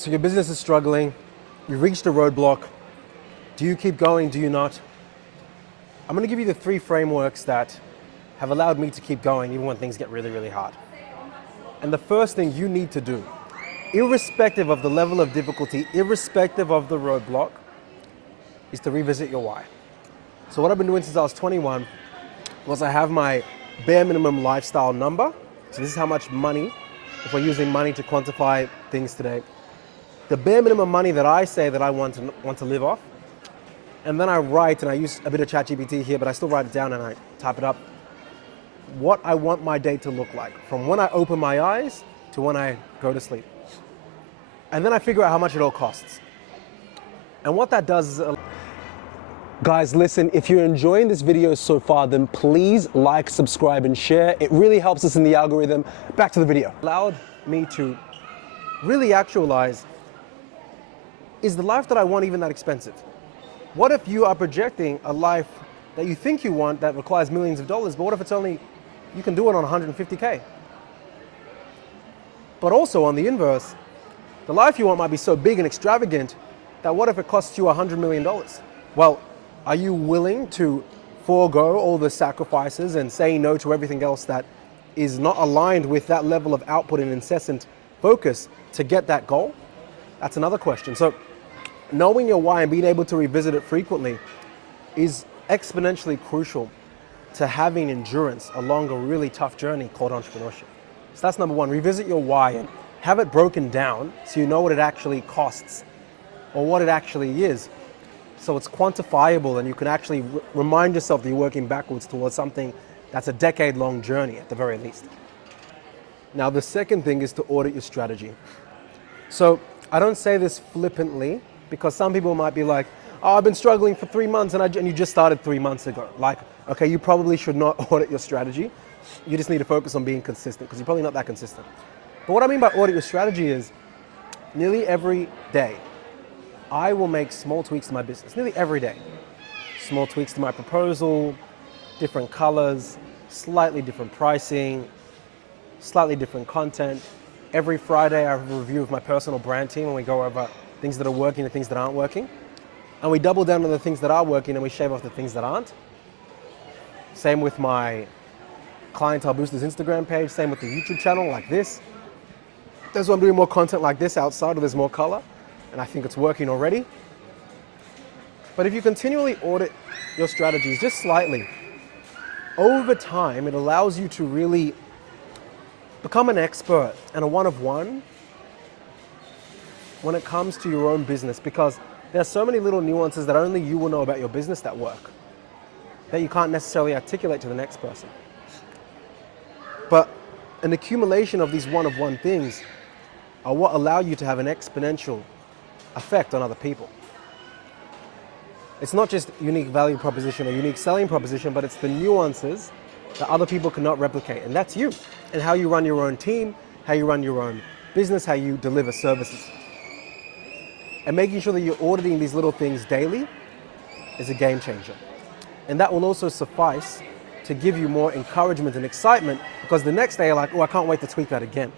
So your business is struggling, you've reached a roadblock. Do you keep going, do you not? I'm gonna give you the 3 frameworks that have allowed me to keep going even when things get really, really hard. And the first thing you need to do, irrespective of the level of difficulty, irrespective of the roadblock, is to revisit your why. So what I've been doing since I was 21 was I have my bare minimum lifestyle number. So this is how much money, if we're using money to quantify things today, the bare minimum money that I say that I want to live off. And then I write, and I use a bit of ChatGPT here, but I still write it down and I type it up, what I want my day to look like, from when I open my eyes to when I go to sleep. And then I figure out how much it all costs. And what that does is, guys, listen, if you're enjoying this video so far, then please like, subscribe, and share. It really helps us in the algorithm. Back to the video. Allowed me to really actualize, is the life that I want even that expensive? What if you are projecting a life that you think you want that requires millions of dollars, but what if it's only, you can do it on 150K? But also on the inverse, the life you want might be so big and extravagant that what if it costs you $100 million? Well, are you willing to forego all the sacrifices and say no to everything else that is not aligned with that level of output and incessant focus to get that goal? That's another question. So knowing your why and being able to revisit it frequently is exponentially crucial to having endurance along a really tough journey called entrepreneurship. So that's number one, revisit your why and have it broken down so you know what it actually costs or what it actually is. So it's quantifiable and you can actually remind yourself that you're working backwards towards something that's a decade-long journey at the very least. Now, the second thing is to audit your strategy. So I don't say this flippantly because some people might be like, oh, I've been struggling for 3 months and you just started 3 months ago. Like, okay, you probably should not audit your strategy. You just need to focus on being consistent because you're probably not that consistent. But what I mean by audit your strategy is nearly every day, I will make small tweaks to my business, nearly every day. Small tweaks to my proposal, different colors, slightly different pricing, slightly different content. Every Friday, I have a review of my personal brand team and we go over things that are working and things that aren't working. And we double down on the things that are working and we shave off the things that aren't. Same with my Clientele Boosters Instagram page, same with the YouTube channel like this. That's why I'm doing more content like this outside where there's more color, and I think it's working already. But if you continually audit your strategies just slightly, over time it allows you to really become an expert and a one-of-one when it comes to your own business, because there are so many little nuances that only you will know about your business that work, that you can't necessarily articulate to the next person. But an accumulation of these one-of-one things are what allow you to have an exponential effect on other people. It's not just unique value proposition or unique selling proposition, but it's the nuances that other people cannot replicate. And that's you, and how you run your own team, how you run your own business, how you deliver services. And making sure that you're auditing these little things daily is a game changer. And that will also suffice to give you more encouragement and excitement, because the next day you're like, oh, I can't wait to tweak that again.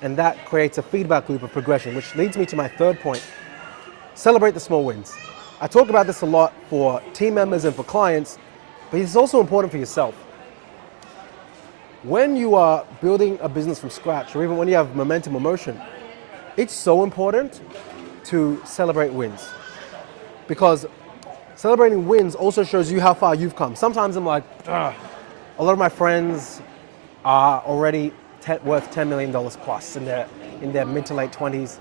And that creates a feedback loop of progression, which leads me to my third point. Celebrate the small wins. I talk about this a lot for team members and for clients, but it's also important for yourself. When you are building a business from scratch, or even when you have momentum or motion, it's so important to celebrate wins, because celebrating wins also shows you how far you've come. Sometimes I'm like, ugh. A lot of my friends are already worth $10 million plus in their mid to late 20s.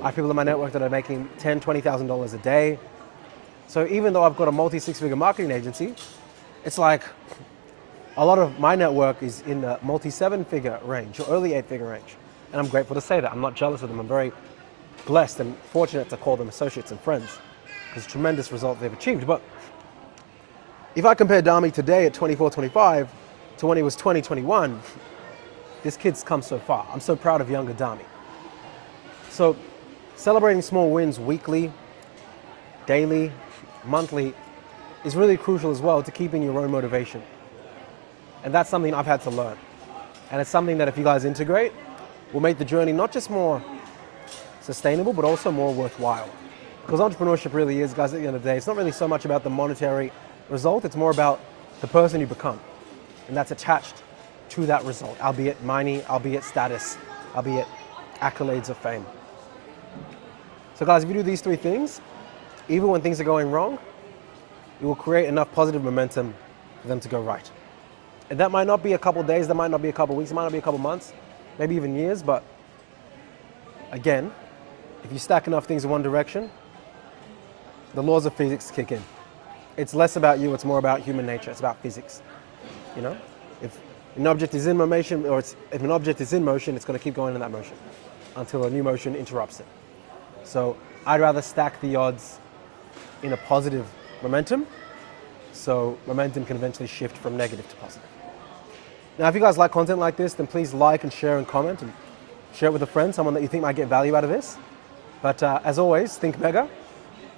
I have people in my network that are making $10,000, $20,000 a day. So even though I've got a multi-6-figure marketing agency, it's like a lot of my network is in the multi-7-figure range or early 8-figure range. And I'm grateful to say that. I'm not jealous of them. I'm very blessed and fortunate to call them associates and friends, because tremendous results they've achieved. But if I compare Dami today at 24, 25 to when he was 20, 21, this kid's come so far. I'm so proud of younger Dami. So celebrating small wins weekly, daily, monthly is really crucial as well to keeping your own motivation. And that's something I've had to learn. And it's something that if you guys integrate, will make the journey not just more sustainable, but also more worthwhile. Because entrepreneurship really is, guys, at the end of the day, it's not really so much about the monetary result, it's more about the person you become. And that's attached to that result, albeit money, albeit status, albeit accolades of fame. So guys, if you do these 3 things, even when things are going wrong, you will create enough positive momentum for them to go right. And that might not be a couple days, that might not be a couple weeks, it might not be a couple months, maybe even years, but again, if you stack enough things in one direction, the laws of physics kick in. It's less about you, it's more about human nature, it's about physics. You know, if an object is in motion, or if an object is in motion, it's going to keep going in that motion until a new motion interrupts it. So I'd rather stack the odds in a positive momentum, so momentum can eventually shift from negative to positive. Now, if you guys like content like this, then please like and share and comment and share it with a friend, someone that you think might get value out of this. But as always, think mega,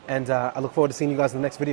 and I look forward to seeing you guys in the next video.